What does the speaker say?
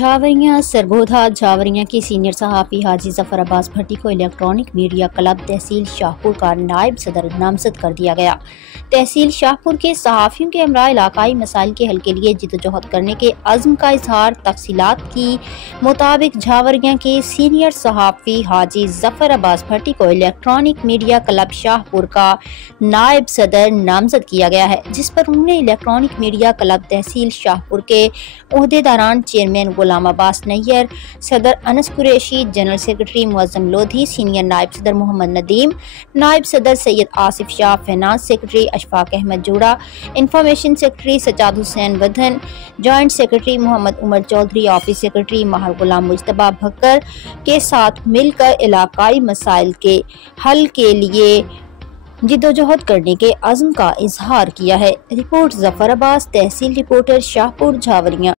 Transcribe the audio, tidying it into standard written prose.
झावरियां सरगोधा झावरियां के सीनियर सहाफ़ी हाजी जफर अब्बास भट्टी को इलेक्ट्रॉनिक मीडिया क्लब तहसील शाहपुर का नायब सदर नामजद कर दिया गया। तहसील शाहपुर के सहाफ़ियों के हमरा इलाकाई मसाइल के हल के लिए जिद्दोजहद करने के अज़्म का इजहार। तफसीलात की मुताबिक झावरियां के सीनियर सहाफ़ी हाजी जफर अब्बास भट्टी को इलेक्ट्रॉनिक मीडिया क्लब शाहपुर का नायब सदर नामजद किया गया है, जिस पर उन्होंने इलेक्ट्रॉनिक मीडिया क्लब तहसील शाहपुर के ओहदेदारान चेयरमैन गुलाम अब्बास नैयर, सदर Anas Qureshi, general secretary Muazzam Lodhi, senior नायब सदर मोहम्मद नदीम, नायब सदर Syed Asif Shah, finance secretary Ashfaq Ahmed Jora, information secretary Sajjad Hussain Wadhan, joint secretary Mohammad Umar Chaudhry, office secretary Mahar Ghulam Mujtaba Bhakkar के साथ मिलकर इलाकाई मसाइल के हल के लिए जिद्दोजहद करने के अज़्म का इजहार किया है। रिपोर्ट जफर अब्बास, तहसील रिपोर्टर शाहपुर झावरियां।